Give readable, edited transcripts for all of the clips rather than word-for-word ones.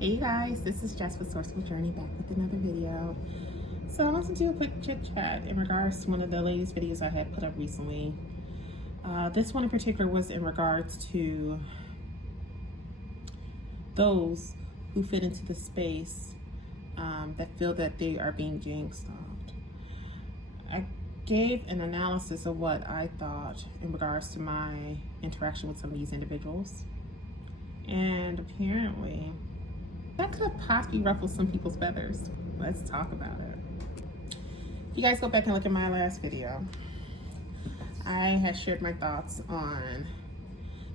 Hey you guys, this is Jess with Sourceful Journey back with another video. So I want to do a quick chit chat in regards to one of the latest videos I had put up recently. This one in particular was in regards to those who fit into the space that feel that they are being gang stalked. I gave an analysis of what I thought in regards to my interaction with some of these individuals. And apparently, that could possibly ruffle some people's feathers. Let's talk about it. If you guys go back and look at my last video, I had shared my thoughts on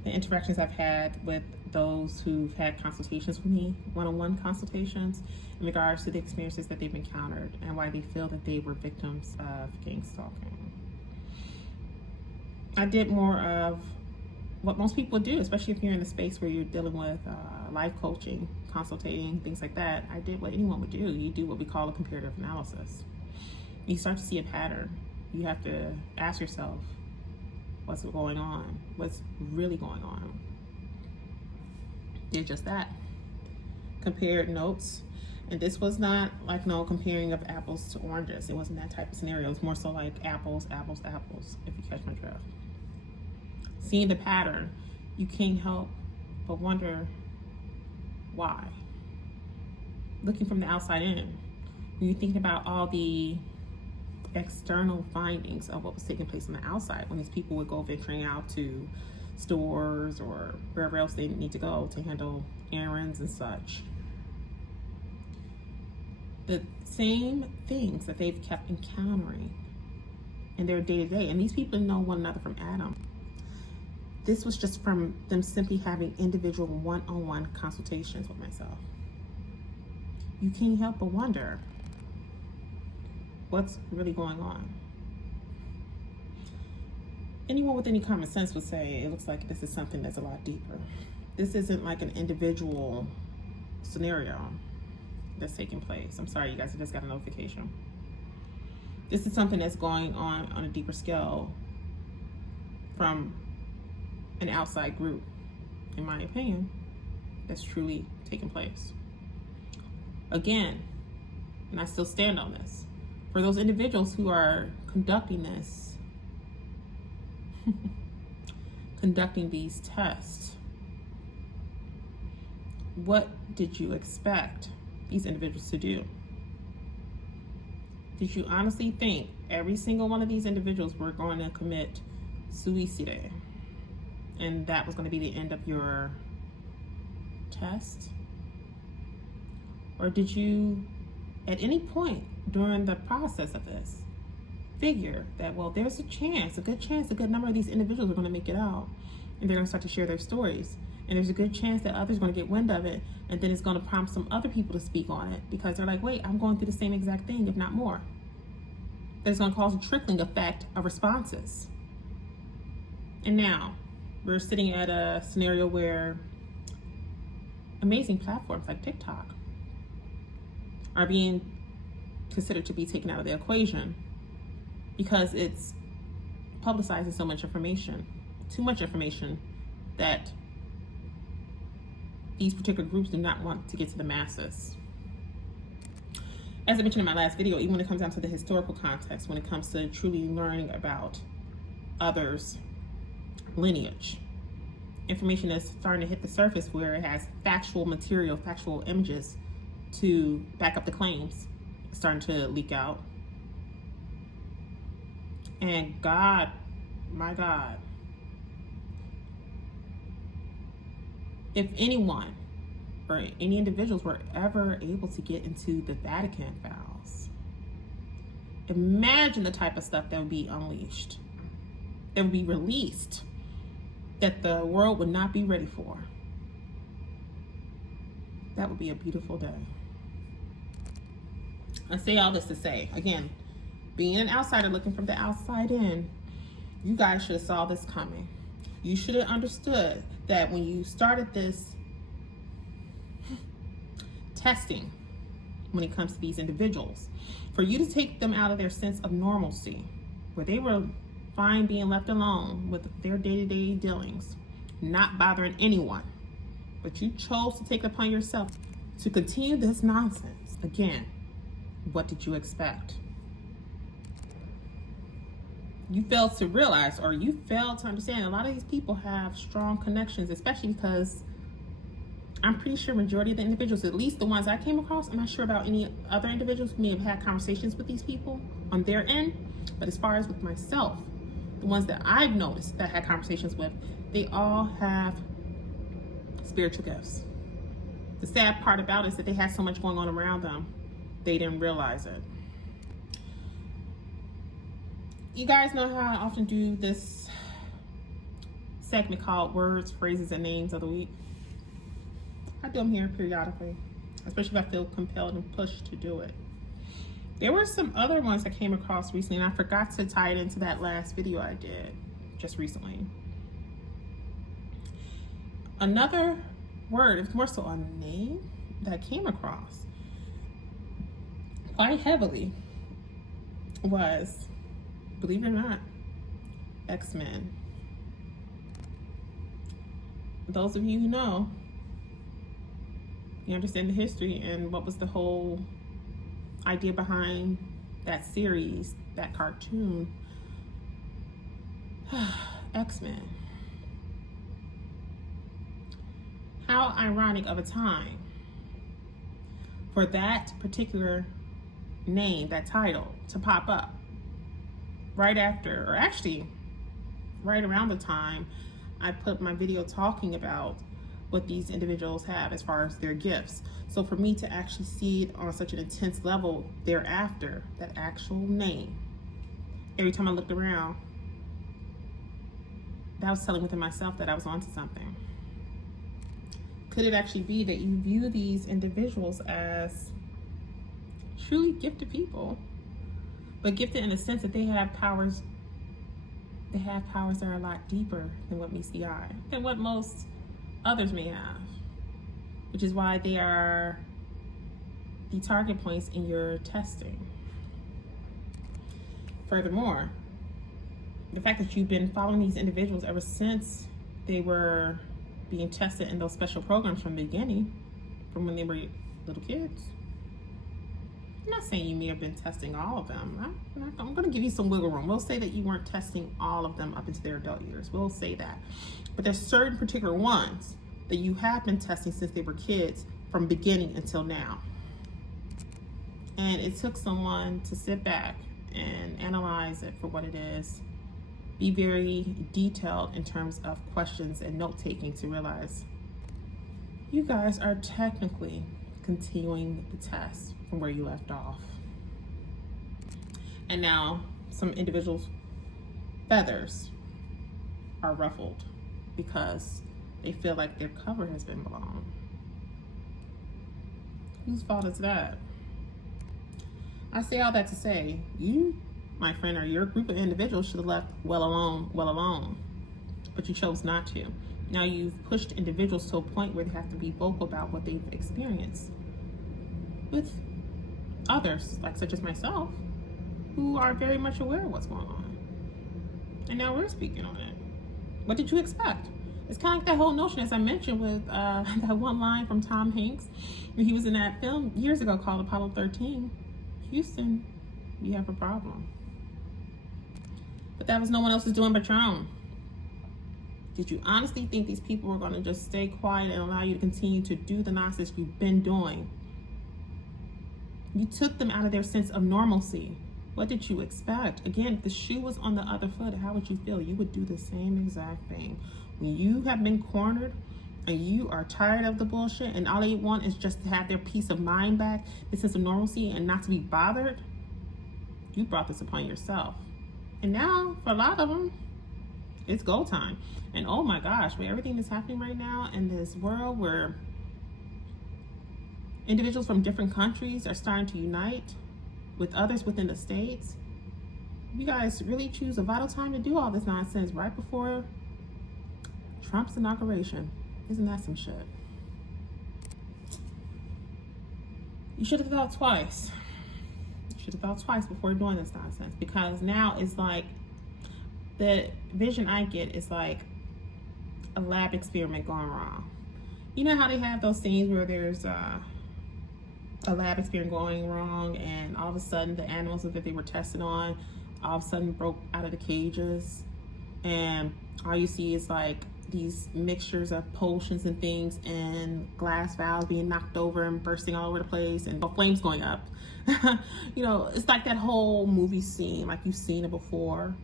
the interactions I've had with those who've had consultations with me, one-on-one consultations, in regards to the experiences that they've encountered and why they feel that they were victims of gang stalking. I did more of what most people do, especially if you're in a space where you're dealing with life coaching, consultating, things like that. I did what anyone would do. You do what we call a comparative analysis. You start to see a pattern. You have to ask yourself, what's going on? What's really going on? Did just that. Compared notes. And this was not like no comparing of apples to oranges. It wasn't that type of scenario. It was more so like apples, apples, apples, if you catch my drift. Seeing the pattern, you can't help but wonder why. Looking from the outside in, when you're thinking about all the external findings of what was taking place on the outside, when these people would go venturing out to stores or wherever else they need to go to handle errands and such. The same things that they've kept encountering in their day-to-day, and these people know one another from Adam. This was just from them simply having individual one-on-one consultations with myself. You can't help but wonder what's really going on. Anyone with any common sense would say it looks like this is something that's a lot deeper. This isn't like an individual scenario that's taking place. I'm sorry, you guys, I just got a notification. This is something that's going on a deeper scale from an outside group, in my opinion, that's truly taking place. Again, and I still stand on this, for those individuals who are conducting this, conducting these tests, what did you expect these individuals to do? Did you honestly think every single one of these individuals were going to commit suicide? And that was going to be the end of your test? Or did you, at any point during the process of this, figure that, well, there's a chance, a good number of these individuals are going to make it out, and they're going to start to share their stories. And there's a good chance that others are going to get wind of it, and then it's going to prompt some other people to speak on it because they're like, wait, I'm going through the same exact thing, if not more. That's going to cause a trickling effect of responses. And now, we're sitting at a scenario where amazing platforms like TikTok are being considered to be taken out of the equation because it's publicizing so much information, too much information, that these particular groups do not want to get to the masses. As I mentioned in my last video, even when it comes down to the historical context, when it comes to truly learning about others' lineage, information is starting to hit the surface where it has factual material, factual images to back up the claims. It's starting to leak out. And God, my God, if anyone or any individuals were ever able to get into the Vatican files, imagine the type of stuff that would be unleashed, that would be released, that the world would not be ready for. That would be a beautiful day. I say all this to say, again, being an outsider looking from the outside in, you guys should have saw this coming. You should have understood that when you started this testing, when it comes to these individuals, for you to take them out of their sense of normalcy, where they were fine being left alone with their day-to-day dealings, not bothering anyone, but you chose to take it upon yourself to continue this nonsense. Again, what did you expect? You failed to realize, or you failed to understand, a lot of these people have strong connections, especially because I'm pretty sure majority of the individuals, at least the ones I came across, I'm not sure about any other individuals who may have had conversations with these people on their end, but as far as with myself, the ones that I've noticed that I had conversations with, they all have spiritual gifts. The sad part about it is that they had so much going on around them, they didn't realize it. You guys know how I often do this segment called Words, Phrases, and Names of the Week. I do them here periodically, especially if I feel compelled and pushed to do it. There were some other ones I came across recently, and I forgot to tie it into that last video I did just recently. Another word, it's more so a name that I came across quite heavily was, believe it or not, X-Men. Those of you who know, you understand the history and what was the whole idea behind that series, that cartoon. X-Men. How ironic of a time for that particular name, that title, to pop up right after, or actually right around the time I put my video talking about what these individuals have as far as their gifts. So for me to actually see it on such an intense level thereafter, that actual name, every time I looked around, that was telling within myself that I was onto something. Could it actually be that you view these individuals as truly gifted people, but gifted in the sense that they have powers that are a lot deeper than what meets the eye, than what most others may have, which is why they are the target points in your testing. Furthermore, the fact that you've been following these individuals ever since they were being tested in those special programs from the beginning, from when they were little kids. I'm not saying you may have been testing all of them. I'm going to give you some wiggle room. We'll say that you weren't testing all of them up into their adult years. We'll say that. But there's certain particular ones that you have been testing since they were kids, from beginning until now. And it took someone to sit back and analyze it for what it is, be very detailed in terms of questions and note-taking to realize you guys are technically continuing the test from where you left off. And now some individuals' feathers are ruffled because they feel like their cover has been blown. Whose fault is that? I say all that to say, you, my friend, or your group of individuals should have left well alone, but you chose not to. Now you've pushed individuals to a point where they have to be vocal about what they've experienced with others, like such as myself, who are very much aware of what's going on. And now we're speaking on it. What did you expect? It's kind of like that whole notion, as I mentioned, with that one line from Tom Hanks when he was in that film years ago called Apollo 13. Houston, you have a problem. But that was no one else's doing but your own. Did you honestly think these people were going to just stay quiet and allow you to continue to do the nonsense you've been doing? You took them out of their sense of normalcy. What did you expect? Again, if the shoe was on the other foot, how would you feel? You would do the same exact thing. When you have been cornered and you are tired of the bullshit and all they want is just to have their peace of mind back, the sense of normalcy, and not to be bothered, you brought this upon yourself. And now, for a lot of them, it's go time. And oh my gosh, with everything that's happening right now in this world where individuals from different countries are starting to unite with others within the states, you guys really choose a vital time to do all this nonsense right before Trump's inauguration. Isn't that some shit? You should have thought twice. You should have thought twice before doing this nonsense, because now it's like the vision I get is like a lab experiment gone wrong. You know how they have those scenes where there's a lab experiment going wrong, and all of a sudden the animals that they were tested on all of a sudden broke out of the cages, and all you see is like these mixtures of potions and things, and glass valves being knocked over and bursting all over the place, and flames going up. You know, it's like that whole movie scene, like you've seen it before,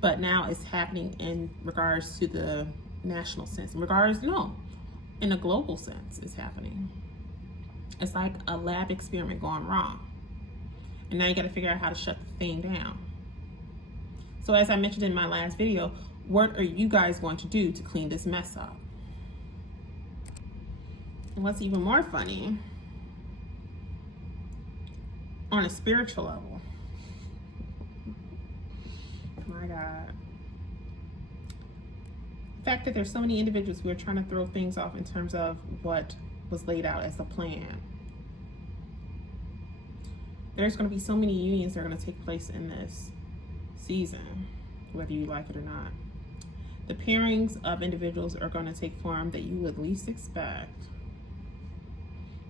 but now it's happening in regards to the national sense. In a global sense, it's happening. It's like a lab experiment gone wrong. And now you got to figure out how to shut the thing down. So as I mentioned in my last video, what are you guys going to do to clean this mess up? And what's even more funny, on a spiritual level, my God, the fact that there's so many individuals who are trying to throw things off in terms of what was laid out as a plan. There's going to be so many unions that are going to take place in this season, whether you like it or not. The pairings of individuals are going to take form that you would least expect.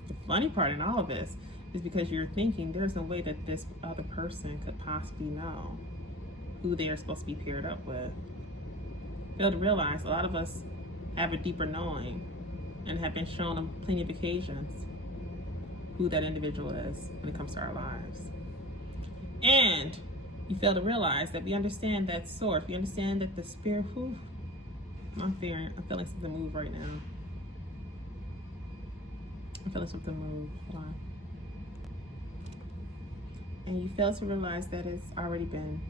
The funny part in all of this is because you're thinking there's no way that this other person could possibly know who they are supposed to be paired up with. Fail to realize a lot of us have a deeper knowing and have been shown on plenty of occasions who that individual is when it comes to our lives. And you fail to realize that we understand that source. We understand that the spirit, I'm feeling something move right now. I'm feeling something move. Hold on. And you fail to realize that it's already been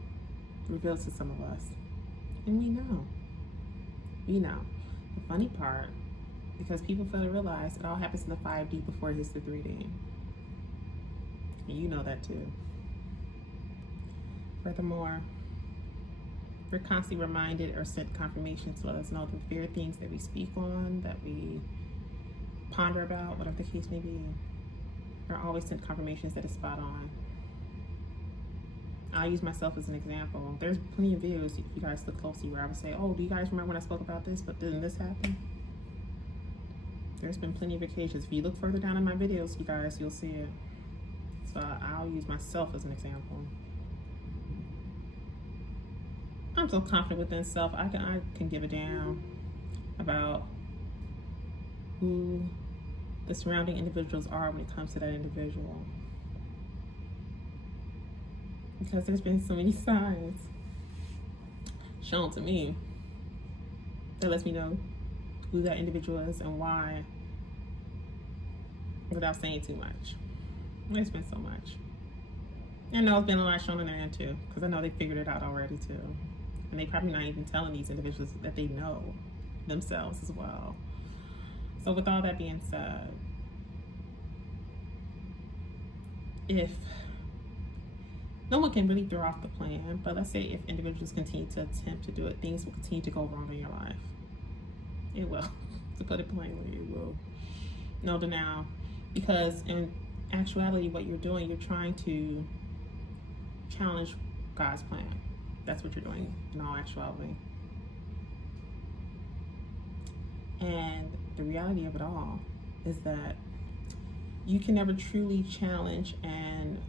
revealed to some of us. And we know. We know. The funny part, because people fail to realize it all happens in the 5D before it hits the 3D. And you know that too. Furthermore, we're constantly reminded or sent confirmation to let us know the very things that we speak on, that we ponder about, whatever the case may be, are always sent confirmations that it's spot on. I'll use myself as an example. There's plenty of videos, if you guys look closely, where I would say, oh, do you guys remember when I spoke about this, but didn't this happen? There's been plenty of occasions. If you look further down in my videos, you guys, you'll see it. So I'll use myself as an example. I'm so confident within self, I can give a damn about who the surrounding individuals are when it comes to that individual. Because there's been so many signs shown to me that lets me know who that individual is and why, without saying too much. There's been so much. And I know it's been a lot shown in there too, because I know they figured it out already too. And they probably not even telling these individuals that they know themselves as well. So with all that being said, if no one can really throw off the plan, but let's say if individuals continue to attempt to do it, things will continue to go wrong in your life. It will. To put it plainly, it will. No denial. Because in actuality, what you're doing, you're trying to challenge God's plan. That's what you're doing in all actuality. And the reality of it all is that you can never truly challenge and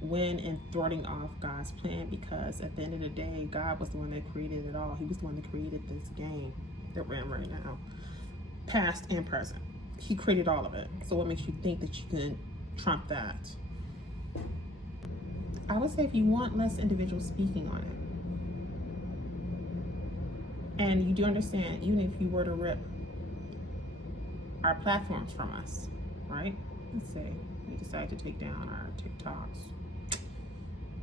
win in thwarting off God's plan, because at the end of the day, God was the one that created it all. He was the one that created this game that we're in right now, past and present. He created all of it. So what makes you think that you can trump that? I would say if you want less individuals speaking on it, and you do understand, even if you were to rip our platforms from us, right? Let's say we decide to take down our TikToks,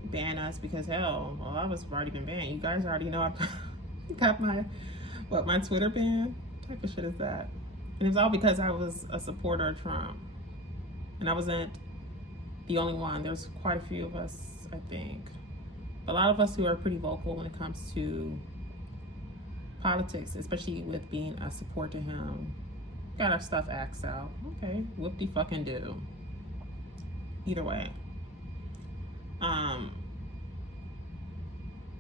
ban us because hell, well, I was already been banned. You guys already know I got my Twitter ban? What type of shit is that? And it was all because I was a supporter of Trump. And I wasn't the only one. There's quite a few of us, I think. A lot of us who are pretty vocal when it comes to politics, especially with being a support to him. Got our stuff axed out. Okay, whoop-de-fucking-do. Either way.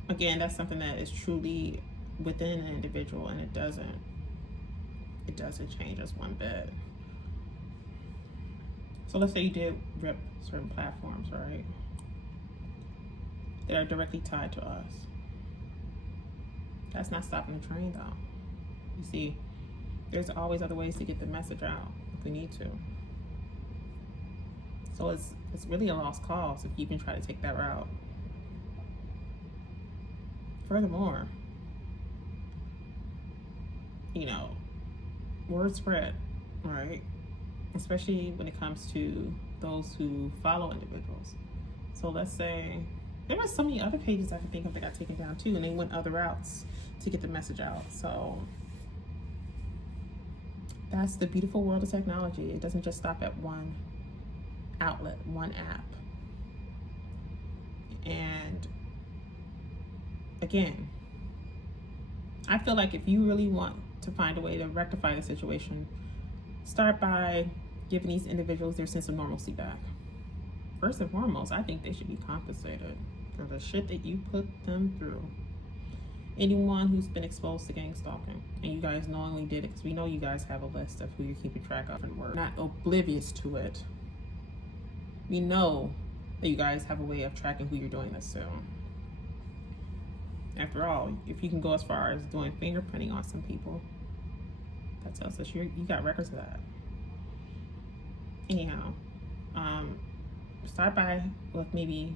Again, that's something that is truly within an individual, and it doesn't change us one bit. So let's say you did rip certain platforms, right? That are directly tied to us. That's not stopping the train though. You see, there's always other ways to get the message out if we need to. So it's really a lost cause if you even try to take that route. Furthermore, you know, word spread, right? Especially when it comes to those who follow individuals. So let's say there were so many other pages I can think of that got taken down too, and they went other routes to get the message out. So that's the beautiful world of technology. It doesn't just stop at one outlet, one app. And again, I feel like if you really want to find a way to rectify the situation, start by giving these individuals their sense of normalcy back. First and foremost, I think they should be compensated for the shit that you put them through. Anyone who's been exposed to gang stalking, and you guys knowingly did it, because we know you guys have a list of who you're keeping track of, and we're not oblivious to it. We know that you guys have a way of tracking who you're doing this to. After all, if you can go as far as doing fingerprinting on some people, that tells us you got records of that. Anyhow, start by with maybe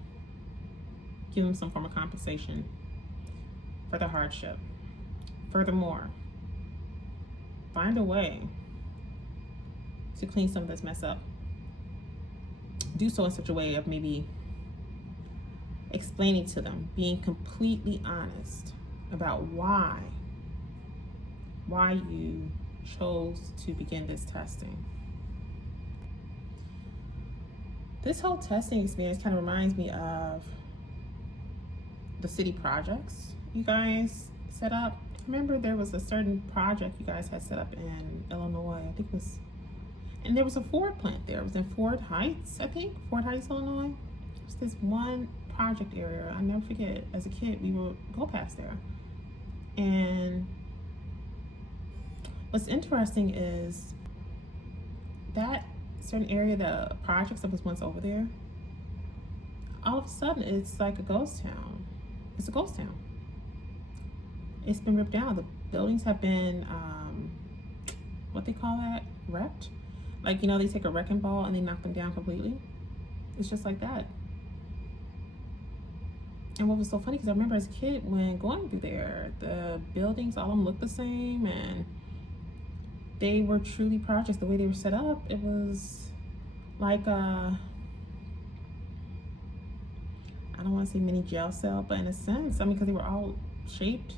give them some form of compensation for the hardship. Furthermore, find a way to clean some of this mess up. Do so in such a way of maybe explaining to them, being completely honest about why you chose to begin this testing. This whole testing experience kind of reminds me of the city projects you guys set up. Remember there was a certain project you guys had set up in Illinois, I think it was, and there was a Ford plant there. It was in Ford Heights, I think, Ford Heights, Illinois. There's this one project area, I'll never forget, as a kid, we would go past there. And what's interesting is that certain area, the projects that was once over there, all of a sudden it's like a ghost town. It's a ghost town. It's been ripped down. The buildings have been, what they call that, wrecked. Like, you know, they take a wrecking ball and they knock them down completely. It's just like that. And what was so funny, because I remember as a kid when going through there, the buildings, all of them looked the same, and they were truly projects. The way they were set up, it was like a, I don't want to say mini jail cell, but in a sense, I mean, because they were all shaped,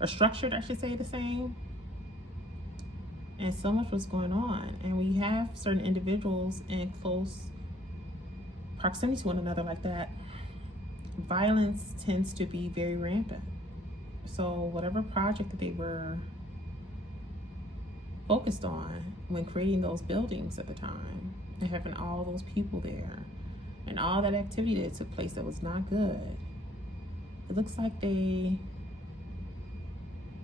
or structured, I should say, the same. And so much was going on. And we have certain individuals in close proximity to one another like that. Violence tends to be very rampant. So whatever project that they were focused on when creating those buildings at the time, and having all those people there, and all that activity that took place that was not good, it looks like they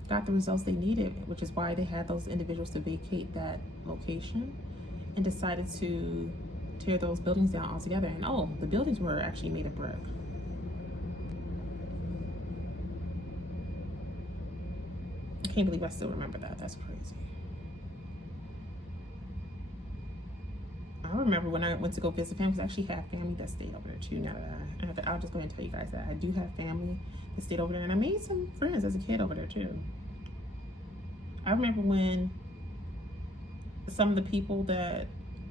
got the results they needed, which is why they had those individuals to vacate that location and decided to tear those buildings down altogether. And oh, the buildings were actually made of brick. I can't believe I still remember that. That's crazy. I remember when I went to go visit family, because I actually have family that stayed over there too. Now that I'll just go ahead and tell you guys that I do have family that stayed over there, and I made some friends as a kid over there too. I remember when some of the people that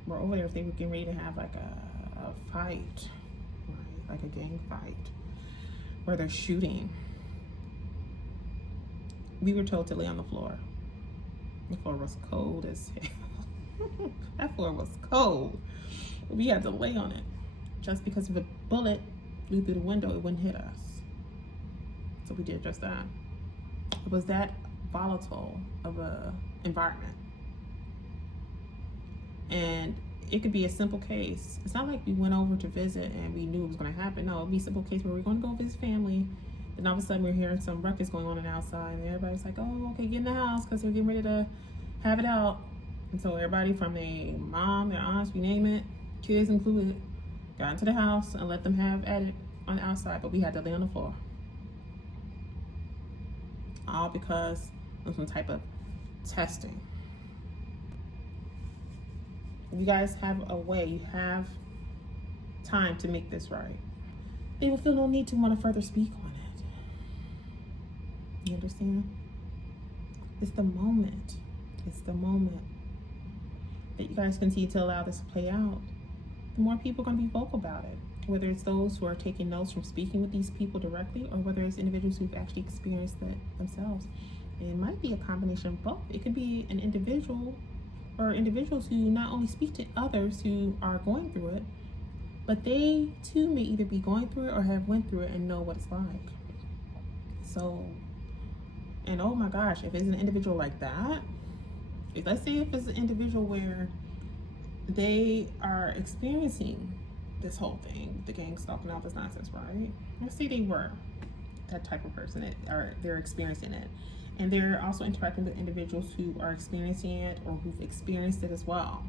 were over there, if they were getting ready to have like a fight, right? Like a gang fight, where they're shooting, we were told to lay on the floor. The floor was cold as hell. That floor was cold. We had to lay on it. Just because if a bullet flew through the window, it wouldn't hit us. So we did just that. It was that volatile of a environment. And it could be a simple case. It's not like we went over to visit and we knew it was going to happen. No, it'd be a simple case where we're going to go visit family. Then all of a sudden we're hearing some ruckus going on outside, and everybody's like, oh, okay, get in the house because we're getting ready to have it out. And so everybody from their mom, their aunts, you name it, kids included, got into the house and let them have at it on the outside, but we had to lay on the floor. All because of some type of testing. You guys have a way, you have time to make this right. They will feel no need to want to further speak on it. You understand? It's the moment. It's the moment that you guys continue to allow this to play out. The more people are going to be vocal about it. Whether it's those who are taking notes from speaking with these people directly, or whether it's individuals who've actually experienced it themselves. And it might be a combination of both. It could be an individual or individuals who not only speak to others who are going through it, but they too may either be going through it or have went through it and know what it's like. So, and oh my gosh, if it's an individual like that, let's say if it's an individual where they are experiencing this whole thing, the gang stalking, all this nonsense, right? Let's say they were that type of person, or they're experiencing it, and they're also interacting with individuals who are experiencing it or who've experienced it as well.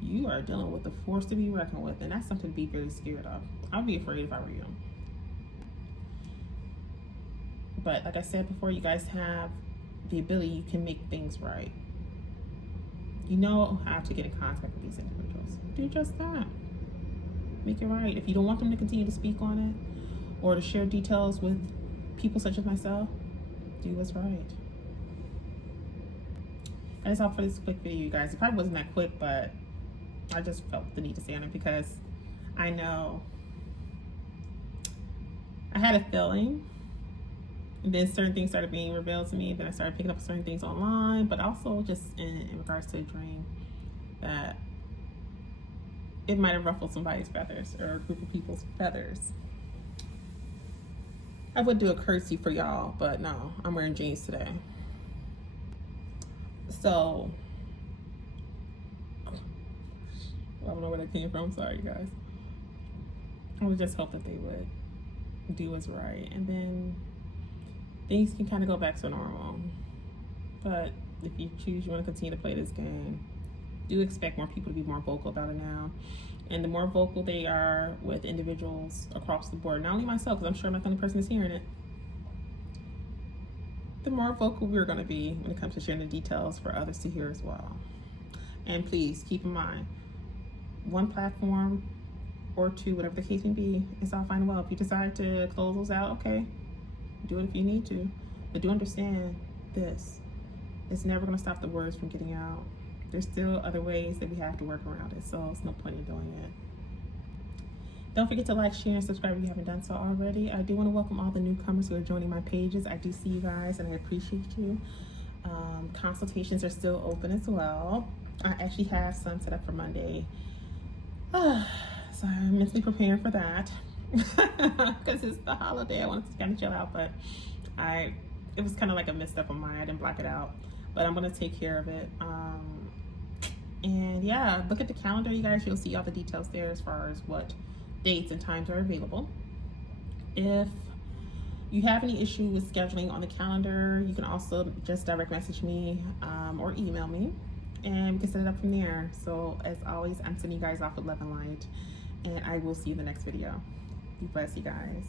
You are dealing with a force to be reckoned with, and that's something to be very scared of. I'd be afraid if I were you. But like I said before, you guys have the ability, you can make things right. You know how to get in contact with these individuals. Do just that. Make it right. If you don't want them to continue to speak on it or to share details with people such as myself, do what's right. That's all for this quick video, you guys. It probably wasn't that quick, but I just felt the need to say on it because I know I had a feeling, and then certain things started being revealed to me. Then I started picking up certain things online, but also just in regards to a dream, that it might have ruffled somebody's feathers or a group of people's feathers. I would do a courtesy for y'all, but no, I'm wearing jeans today. So, I don't know where that came from. Sorry, you guys. I would just hope that they would do what's right, and then things can kind of go back to normal. But if you choose, you want to continue to play this game, do expect more people to be more vocal about it now. And the more vocal they are with individuals across the board, not only myself, because I'm sure I'm not the only person that's hearing it, the more vocal we're going to be when it comes to sharing the details for others to hear as well. And please keep in mind, one platform or two, whatever the case may be, it's all fine and well. If you decide to close those out, okay, do it if you need to. But do understand this. It's never going to stop the words from getting out. There's still other ways that we have to work around it, so it's no point in doing it. Don't forget to like, share, and subscribe if you haven't done so already. I do want to welcome all the newcomers who are joining my pages. I do see you guys, and I appreciate you. Consultations are still open as well. I actually have some set up for Monday. So I'm mentally preparing for that because it's the holiday. I wanted to kind of chill out, but it was kind of like a misstep on mine. I didn't block it out, but I'm going to take care of it. And yeah, look at the calendar, you guys. You'll see all the details there as far as what dates and times are available. If you have any issue with scheduling on the calendar, you can also just direct message me or email me, and we can set it up from there. So as always, I'm sending you guys off with love and light, and I will see you in the next video. Be blessed, you guys.